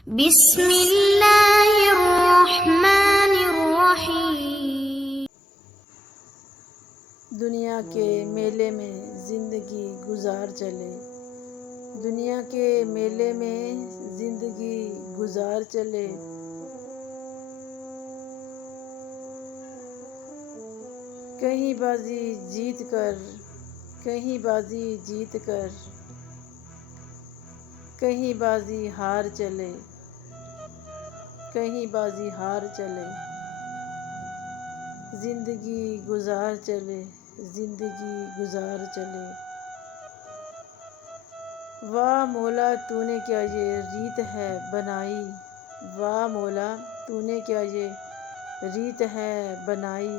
बिस्मिल्लाहिर्रहमानिर्रहीम। दुनिया के मेले में ज़िंदगी गुजार चले, दुनिया के मेले में ज़िंदगी गुजार चले। कहीं बाजी जीत कर, कहीं बाजी जीत कर, कहीं बाजी हार चले, कहीं बाजी हार चले। ज़िंदगी गुजार चले, ज़िंदगी गुजार चले। वाह मौला तूने क्या ये रीत है बनाई, वाह मौला तूने क्या ये रीत है बनाई।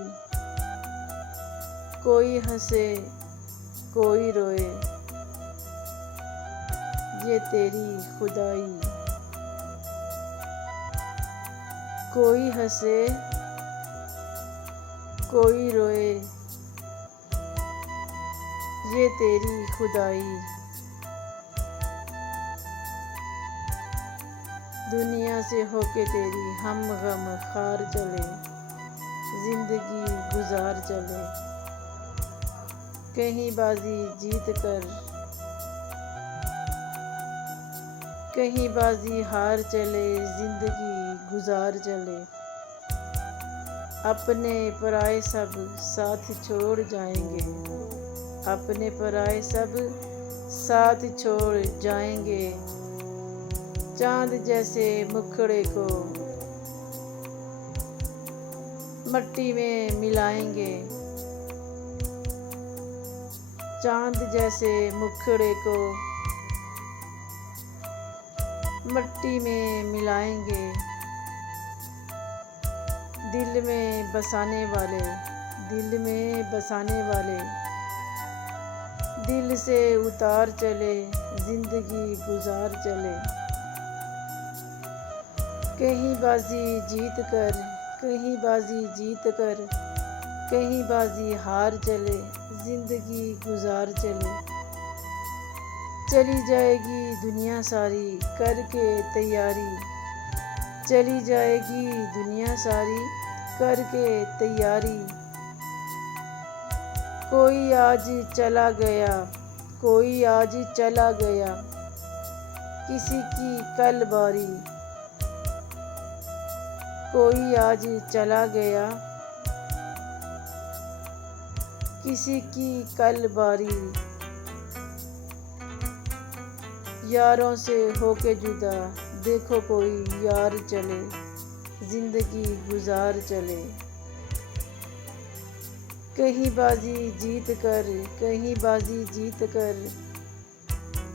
कोई हंसे कोई रोए ये तेरी खुदाई। कोई हंसे कोई रोए ये तेरी खुदाई। दुनिया से होके तेरी हम गम खार चले, ज़िंदगी गुजार चले। कहीं बाजी जीत कर, कहीं बाजी हार चले, ज़िंदगी गुजार चले। अपने पराए सब साथ छोड़ जाएंगे, अपने पराए सब साथ छोड़ जाएंगे। चांद जैसे मुखड़े को मट्टी में मिलाएंगे, चांद जैसे मुखड़े को मट्टी में मिलाएंगे। दिल में बसाने वाले, दिल में बसाने वाले दिल से उतार चले, ज़िंदगी गुजार चले। कहीं बाजी जीत कर, कहीं बाजी जीत कर, कहीं बाजी हार चले, ज़िंदगी गुजार चले। चली जाएगी दुनिया सारी करके तैयारी, चली जाएगी दुनिया सारी करके तैयारी। कोई आज चला गया, कोई आज चला गया, किसी की कल बारी। कोई आज चला गया, किसी की कल बारी। यारों से होके जुदा देखो कोई यार चले, ज़िंदगी गुजार चले। कहीं बाजी जीत कर, कहीं बाजी जीत कर,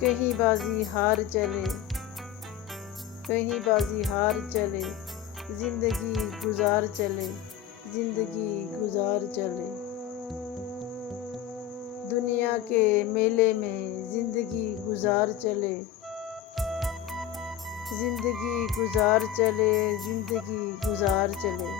कहीं बाजी हार चले, कहीं बाजी हार चले। ज़िंदगी गुजार चले, ज़िंदगी गुजार चले। दुनिया के मेले में ज़िंदगी गुजार चले, ज़िंदगी गुजार चले, ज़िंदगी गुजार चले।